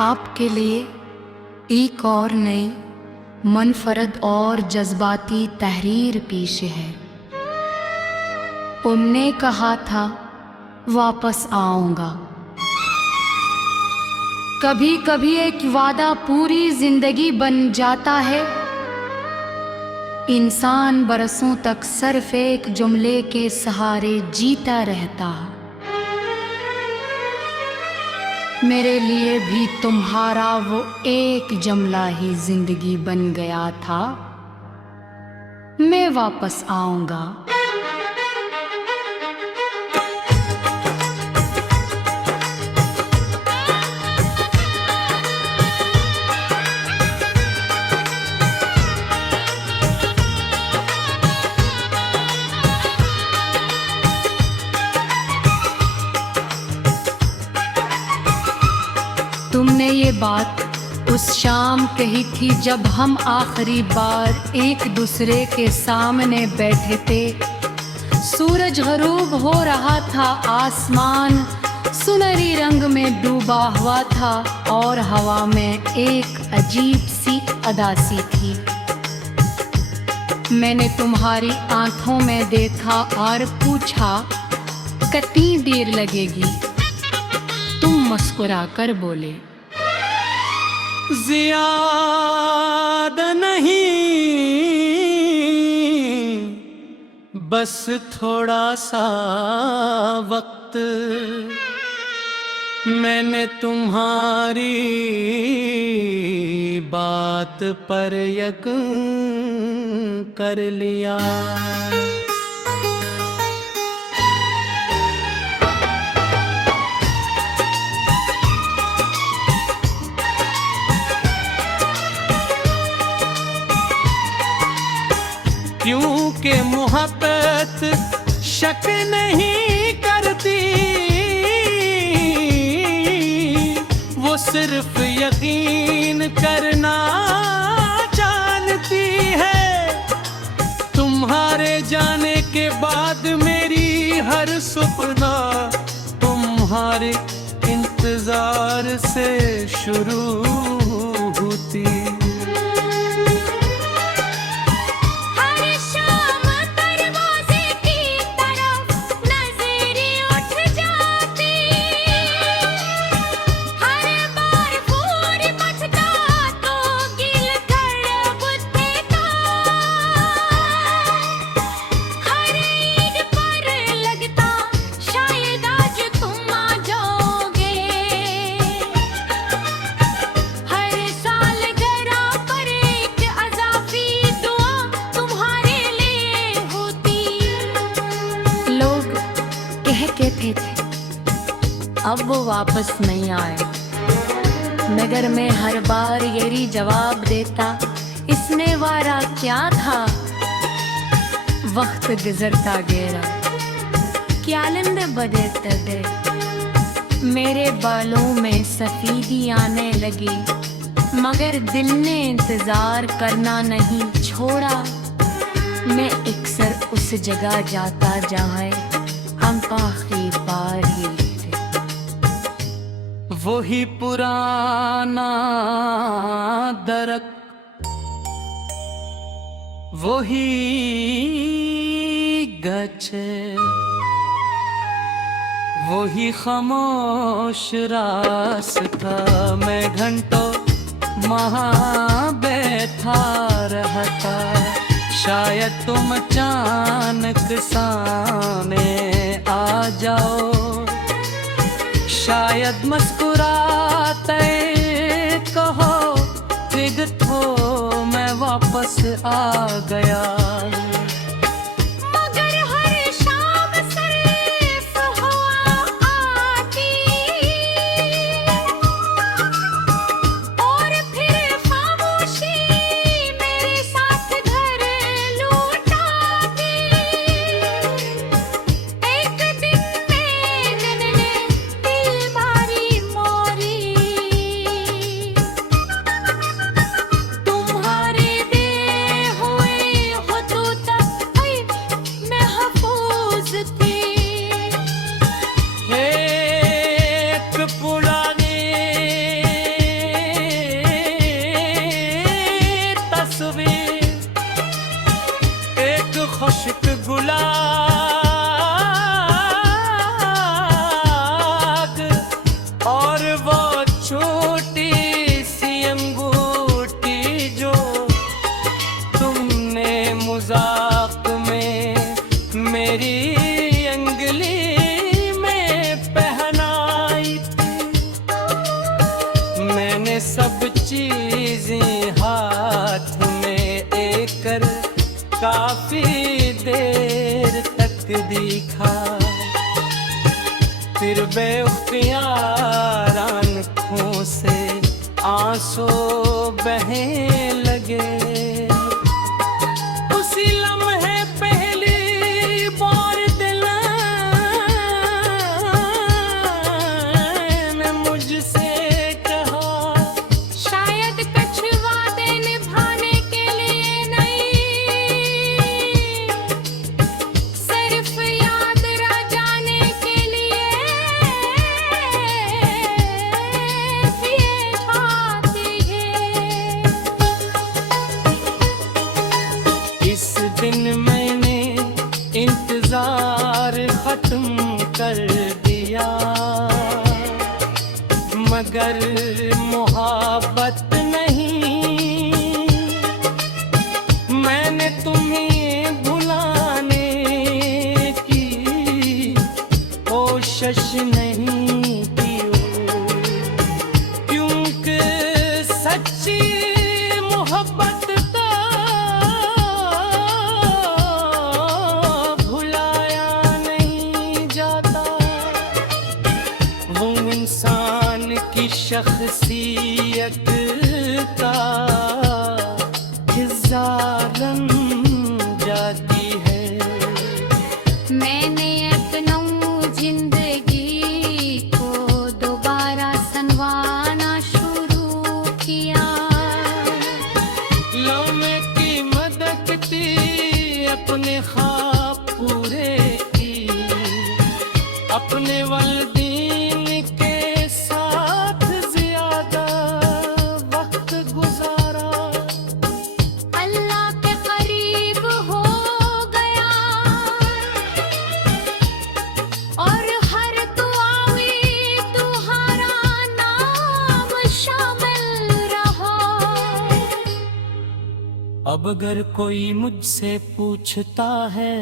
आपके लिए एक और नई मनफरद और जज्बाती तहरीर पेश है। तुमने कहा था वापस आऊंगा। कभी कभी एक वादा पूरी जिंदगी बन जाता है। इंसान बरसों तक सिर्फ एक जुमले के सहारे जीता रहता। मेरे लिए भी तुम्हारा वो एक जुमला ही जिंदगी बन गया था। मैं वापस आऊंगा। तुमने ये बात उस शाम कही थी जब हम आखिरी बार एक दूसरे के सामने बैठे थे। सूरज गरूब हो रहा था, आसमान सुनहरी रंग में डूबा हुआ था और हवा में एक अजीब सी अदासी थी। मैंने तुम्हारी आंखों में देखा और पूछा कितनी देर लगेगी। तुम मुस्कुराकर बोले, ज़्यादा नहीं, बस थोड़ा सा वक्त। मैंने तुम्हारी बात पर यकीन कर लिया। क्योंकि मोहब्बत शक नहीं करती, वो सिर्फ यकीन करना जानती है। तुम्हारे जाने के बाद मेरी हर सुपना तुम्हारे इंतजार से शुरू होती। कहते थे अब वो वापस नहीं आए, मगर मैं हर बार यही जवाब देता, इसने वारा क्या था। वक्त गुजरता गया, क्यालंद बदलते गए। मेरे बालों में सफेदी आने लगी, मगर दिल ने इंतजार करना नहीं छोड़ा। मैं अक्सर उस जगह जाता जहाँ हम आखिरी बार ही थे। वही पुराना दरख्त, वही गछ, वही खामोश रास्ता। मैं घंटों वहाँ बैठा रहता। शायद तुम अचानक सामने आ जाओ, शायद मुस्कुराते कहो तो मैं वापस आ गया। तुम्हारे दे हुए अंगुली में पहनाई थी। मैंने सब चीजें हाथ में लेकर काफी देर तक देखा, फिर बेख्तियार आँखों से आंसू बहने लगे। उसी लम्हे पहली बार दिल ने मुझसे कहा, शायद कुछ वादे निभाने के लिए नहीं, सिर्फ याद रह जाने के लिए ये खाती है। इस दिन मैंने इंतजार खत्म कर दिया, मगर मोहब्बत नहीं। मैंने तुम्हें भुलाने की कोशिश नहीं की, क्योंकि सच्ची मोहब्बत का भुलाया नहीं जाता। वो इंसान की शख्सियत का हिस्सा बन जाती है। मैंने अपनों जिंदगी को दोबारा संवारना शुरू किया। लम्हे की मदद थी, अपने ख्वाब पूरे की, अपने वालिदैन के साथ ज्यादा वक्त गुजारा। अल्लाह के करीब हो गया और हर दुआ में तुम्हारा नाम शामिल रहा। अब अगर कोई मुझसे पूछता है